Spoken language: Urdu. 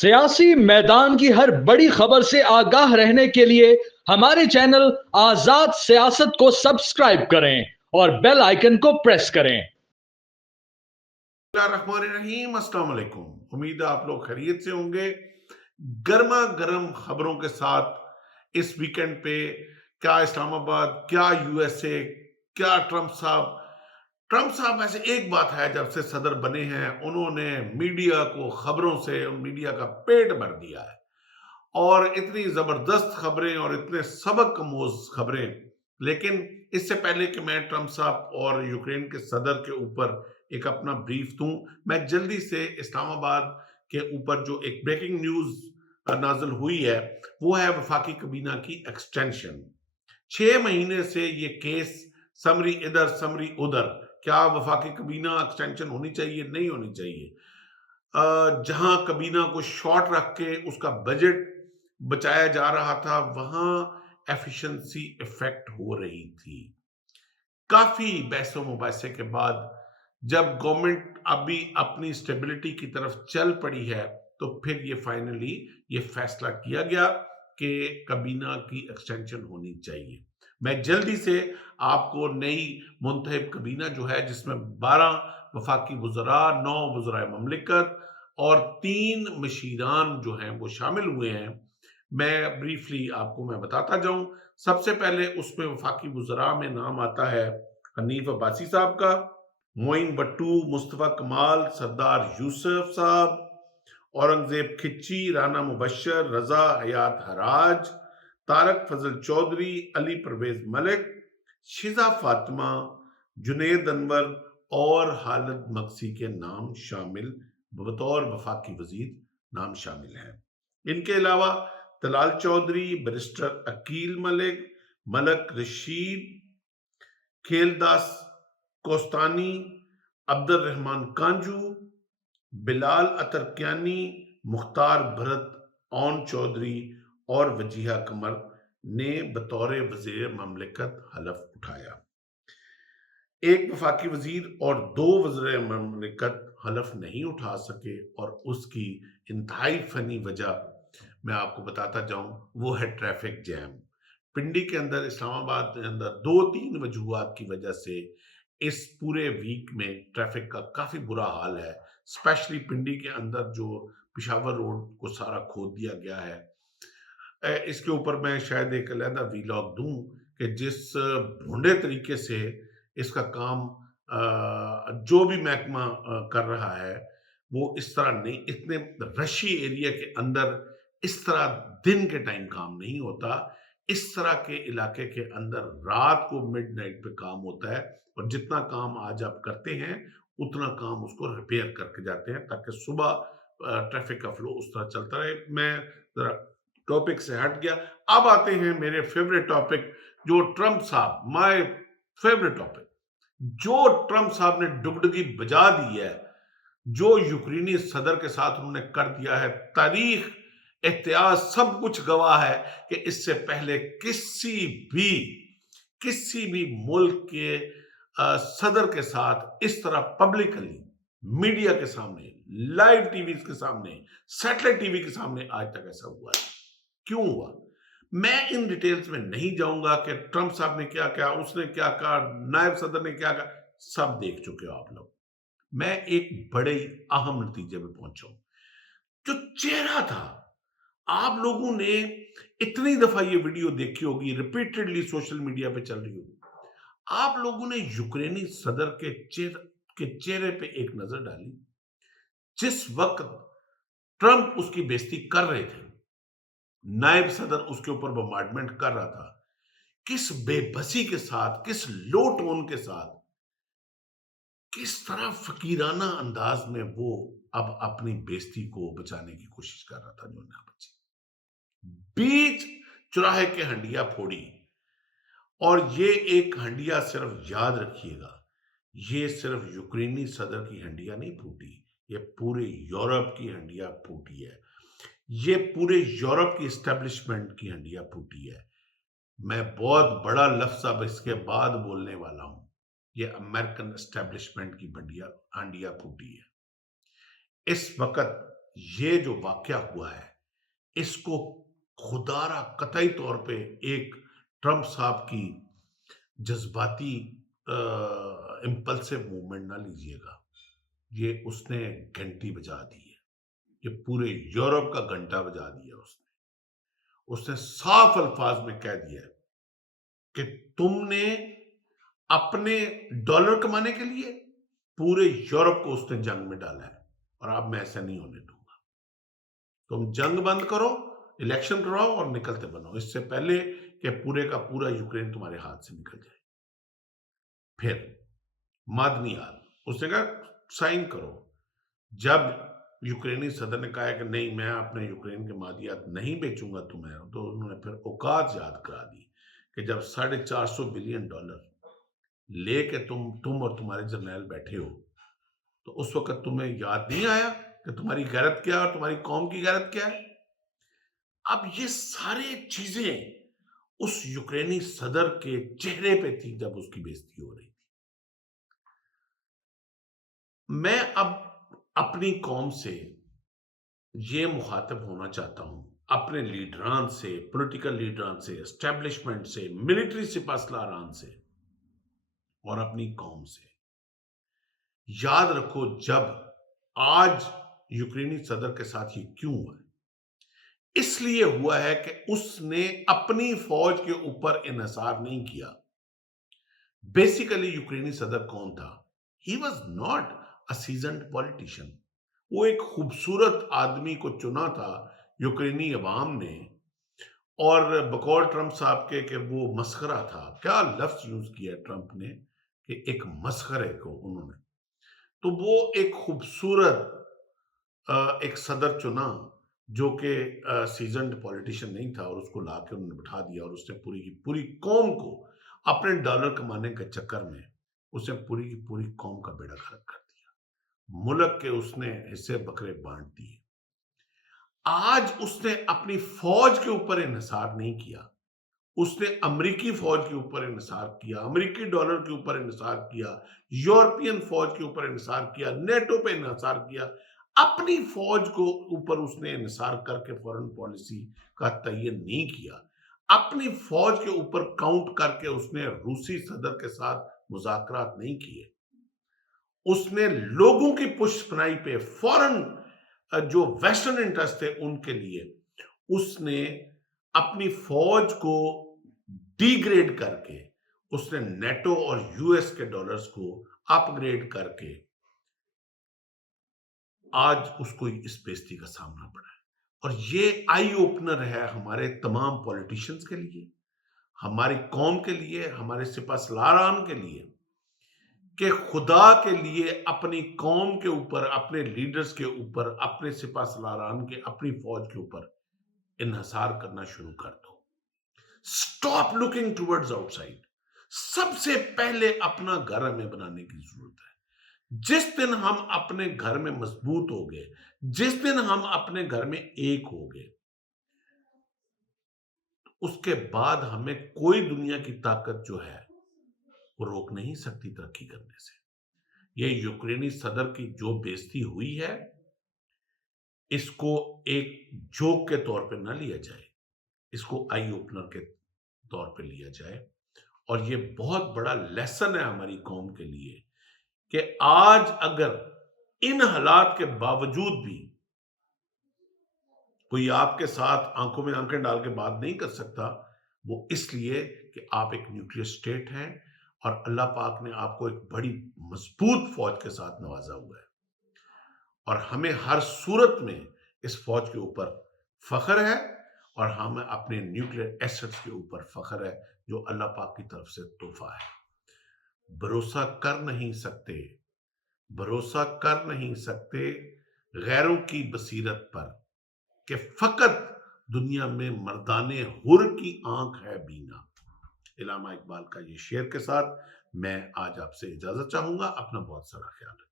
سیاسی میدان کی ہر بڑی خبر سے آگاہ رہنے کے لیے ہمارے چینل آزاد سیاست کو سبسکرائب کریں اور بیل آئیکن کو پریس کریں۔ بسم اللہ الرحمن الرحیم، السلام علیکم۔ امید ہے آپ لوگ خیریت سے ہوں گے۔ گرما گرم خبروں کے ساتھ اس ویکنڈ پہ کیا اسلام آباد، کیا یو ایس اے، کیا ٹرمپ صاحب ایسے ایک بات ہے، جب سے صدر بنے ہیں انہوں نے میڈیا کو خبروں سے میڈیا کا پیٹ بھر دیا ہے، اور اتنی زبردست خبریں اور اتنے سبق آموز خبریں۔ لیکن اس سے پہلے کہ میں ٹرمپ صاحب اور یوکرین کے صدر کے اوپر ایک اپنا بریف دوں، میں جلدی سے اسلام آباد کے اوپر جو ایک بریکنگ نیوز نازل ہوئی ہے وہ ہے وفاقی کابینہ کی ایکسٹینشن۔ 6 مہینے سے یہ کیس سمری ادھر سمری ادھر، کیا وفاقی کابینہ ایکسٹینشن ہونی چاہیے نہیں ہونی چاہیے، جہاں کابینہ کو شارٹ رکھ کے اس کا بجٹ بچایا جا رہا تھا وہاں ایفیشنسی افیکٹ ہو رہی تھی۔ کافی بحث و مباحثے کے بعد جب گورنمنٹ ابھی اپنی سٹیبلٹی کی طرف چل پڑی ہے تو پھر یہ فائنلی یہ فیصلہ کیا گیا کہ کابینہ کی ایکسٹینشن ہونی چاہیے۔ میں جلدی سے آپ کو نئی منتخب کابینہ جو ہے، جس میں 12 وفاقی وزراء، 9 وزراء مملکت اور 3 مشیران جو ہیں وہ شامل ہوئے ہیں، میں بریفلی آپ کو میں بتاتا جاؤں۔ سب سے پہلے اس میں وفاقی وزراء میں نام آتا ہے حنیف عباسی صاحب کا، معین بٹو، مصطفیٰ کمال، سردار یوسف صاحب، اورنگزیب کھچی، رانا مبشر، رضا حیات حراج، طارق فضل چودھری، علی پرویز ملک، شیزا فاطمہ، جنید انور اور خالد مقسی کے نام شامل بطور وفاقی وزیر نام شامل ہیں۔ ان کے علاوہ طلال چودھری، بیرسٹر عقیل ملک، ملک رشید، کھیلداس کوستانی، عبد الرحمن کانجو، بلال اترکیانی، مختار بھرت، اون چودھری اور وجیہہ قمر نے بطور وزیر مملکت حلف اٹھایا۔ ایک وفاقی وزیر اور 2 وزراء مملکت حلف نہیں اٹھا سکے، اور اس کی انتہائی فنی وجہ میں آپ کو بتاتا جاؤں، وہ ہے ٹریفک جیم۔ پنڈی کے اندر، اسلام آباد کے اندر 2-3 وجوہات کی وجہ سے اس پورے ویک میں ٹریفک کا کافی برا حال ہے، اسپیشلی پنڈی کے اندر جو پشاور روڈ کو سارا کھود دیا گیا ہے۔ اس کے اوپر میں شاید ایک علیحدہ ویلاگ دوں کہ جس بھونڈے طریقے سے اس کا کام جو بھی محکمہ کر رہا ہے وہ اس طرح نہیں، اتنے رشی ایریا کے اندر اس طرح دن کے ٹائم کام نہیں ہوتا، اس طرح کے علاقے کے اندر رات کو مڈ نائٹ پہ کام ہوتا ہے، اور جتنا کام آج آپ کرتے ہیں اتنا کام اس کو ریپیئر کر کے جاتے ہیں تاکہ صبح ٹریفک کا فلو اس طرح چلتا رہے۔ میں ذرا ٹاپک سے ہٹ گیا، اب آتے ہیں میرے فیوریٹ ٹاپک، جو ٹرمپ صاحب، مائی فیوریٹ ٹاپک، جو ٹرمپ صاحب نے ڈگڈگی بجا دی ہے، جو یوکرینی صدر کے ساتھ انہوں نے کر دیا ہے۔ تاریخ، اتہاس، سب کچھ گواہ ہے کہ اس سے پہلے کسی بھی ملک کے صدر کے ساتھ اس طرح پبلکلی میڈیا کے سامنے، لائیو ٹی ویز کے سامنے، سیٹلائٹ ٹی وی کے سامنے آج تک ایسا ہوا ہے۔ کیوں ہوا؟ میں ان ڈیٹیلز میں نہیں جاؤں گا کہ ٹرمپ صاحب نے کیا کہا، اس نے کیا کہا، نائب صدر نے کیا کہا، سب دیکھ چکے ہو آپ لوگ۔ میں ایک بڑے اہم نتیجے پہ پہنچا ہوں۔ جو چہرہ تھا، آپ لوگوں نے اتنی دفعہ یہ ویڈیو دیکھی ہوگی، ریپیٹڈلی سوشل میڈیا پہ چل رہی ہوگی، آپ لوگوں نے یوکرینی صدر کے چہرے پہ ایک نظر ڈالی جس وقت ٹرمپ اس کی بےزتی کر رہے تھے، نائب صدر اس کے اوپر بمبارڈمنٹ کر رہا تھا، کس بے بسی کے ساتھ، کس لو ٹون کے ساتھ، کس طرح فقیرانہ انداز میں وہ اب اپنی بےزتی کو بچانے کی کوشش کر رہا تھا۔ جو نہ بچی، بیچ چوراہے کے ہنڈیا پھوڑی، اور یہ ایک ہنڈیا صرف یاد رکھیے گا، یہ صرف یوکرینی صدر کی ہنڈیا نہیں پھوٹی، یہ پورے یورپ کی ہنڈیا پھوٹی ہے، یہ پورے یورپ کی اسٹیبلشمنٹ کی ہنڈیا پھوٹی ہے۔ میں بہت بڑا لفظ اب اس کے بعد بولنے والا ہوں، یہ امریکن اسٹیبلشمنٹ کی ہنڈیا پھوٹی ہے۔ اس وقت یہ جو واقعہ ہوا ہے اس کو خدا را قطعی طور پہ ایک ٹرمپ صاحب کی جذباتی امپلسو موومنٹ نہ لیجئے گا. یہ اس نے گھنٹی بجا دی ہے، یہ پورے یورپ کا گھنٹا بجا دیا. اس نے صاف الفاظ میں کہہ دیا کہ تم نے اپنے ڈالر کمانے کے لیے پورے یورپ کو اس نے جنگ میں ڈالا ہے، اور اب میں ایسا نہیں ہونے دوں گا. تم جنگ بند کرو، الیکشن کراؤ اور نکلتے بنو، اس سے پہلے کہ پورے کا پورا یوکرین تمہارے ہاتھ سے نکل جائے. پھر مادنی حال اس نے کہا سائن کرو. جب یوکرینی صدر نے کہا کہ نہیں میں اپنے یوکرین کے مادیات نہیں بیچوں گا تمہیں، تو انہوں نے پھر اوقات یاد کرا دی کہ جب $450 بلین لے کے تم اور تمہارے جرنیل بیٹھے ہو تو اس وقت تمہیں یاد نہیں آیا کہ تمہاری غیرت کیا اور تمہاری قوم کی غیرت کیا ہے. اب یہ سارے چیزیں اس یوکرینی صدر کے چہرے پہ تھی جب اس کی بےزتی ہو رہی تھی. میں اب اپنی قوم سے یہ مخاطب ہونا چاہتا ہوں، اپنے لیڈران سے، پولیٹیکل لیڈران سے، اسٹیبلشمنٹ سے، ملٹری سپاہ سالاران سے اور اپنی قوم سے. یاد رکھو جب آج یوکرینی صدر کے ساتھ یہ کیوں ہوا ہے، اس لیے ہوا ہے کہ اس نے اپنی فوج کے اوپر انحصار نہیں کیا. بیسیکلی یوکرینی صدر کون تھا؟ He was not a seasoned politician. وہ ایک خوبصورت آدمی کو چنا تھا یوکرینی عوام نے، اور بقول ٹرمپ صاحب کے کہ وہ مسخرہ تھا. کیا لفظ یوز کیا ٹرمپ نے کہ ایک مسخرے کو انہوں نے. تو وہ ایک خوبصورت ایک صدر چنا جو کہ سیزنڈ پولیٹیشین نہیں تھا، اور اس کو لا کے انہوں نے بٹھا دیا، اور اس نے پوری کی پوری قوم کو اپنے ڈالر کمانے کے چکر میں اس نے پوری کی پوری قوم کا بیڑا غرق کر دیا. ملک کے اس نے حصے بکرے بانٹ دیے. آج اس نے اپنی فوج کے اوپر انحصار نہیں کیا، اس نے امریکی فوج کے اوپر انحصار کیا، امریکی ڈالر کے اوپر انحصار کیا، یورپین فوج کے اوپر انحصار کیا، نیٹو پہ انحصار کیا. اپنی فوج کو اوپر اس نے انحصار کر کے فورن پالیسی کا تعین نہیں کیا. اپنی فوج کے اوپر کاؤنٹ کر کے اس نے روسی صدر کے ساتھ مذاکرات نہیں کیے. اس نے لوگوں کی پشت پناہی پہ فورن جو ویسٹرن انٹرسٹ تھے ان کے لیے اس نے اپنی فوج کو ڈی گریڈ کر کے، اس نے نیٹو اور یو ایس کے ڈالرز کو اپ گریڈ کر کے آج اس کو اس بےزتی کا سامنا پڑا ہے. اور یہ آئی اوپنر ہے ہمارے تمام پولیٹیشنز کے لیے، ہماری قوم کے لیے، ہمارے سپاہ سالاران کے لیے، کہ خدا کے لیے اپنی قوم کے اوپر، اپنے لیڈرز کے اوپر، اپنے سپاہ سالاران کے، اپنی فوج کے اوپر انحصار کرنا شروع کر دو. Stop looking towards outside. سب سے پہلے اپنا گھر ہمیں بنانے کی ضرورت ہے. جس دن ہم اپنے گھر میں مضبوط ہو گئے، جس دن ہم اپنے گھر میں ایک ہو گئے، اس کے بعد ہمیں کوئی دنیا کی طاقت جو ہے وہ روک نہیں سکتی ترقی کرنے سے. یہ یوکرینی صدر کی جو بےزتی ہوئی ہے اس کو ایک جوک کے طور پہ نہ لیا جائے، اس کو آئی اوپنر کے طور پہ لیا جائے. اور یہ بہت بڑا لیسن ہے ہماری قوم کے لیے کہ آج اگر ان حالات کے باوجود بھی کوئی آپ کے ساتھ آنکھوں میں آنکھیں ڈال کے بات نہیں کر سکتا، وہ اس لیے کہ آپ ایک نیوکلیئر اسٹیٹ ہیں اور اللہ پاک نے آپ کو ایک بڑی مضبوط فوج کے ساتھ نوازا ہوا ہے. اور ہمیں ہر صورت میں اس فوج کے اوپر فخر ہے، اور ہمیں اپنے نیوکلیئر ایسٹس کے اوپر فخر ہے جو اللہ پاک کی طرف سے تحفہ ہے. بھروسہ کر نہیں سکتے غیروں کی بصیرت پر کہ فقط دنیا میں مردان حر کی آنکھ ہے بینا. علامہ اقبال کا یہ شعر کے ساتھ میں آج آپ سے اجازت چاہوں گا. اپنا بہت سارا خیال رکھیں.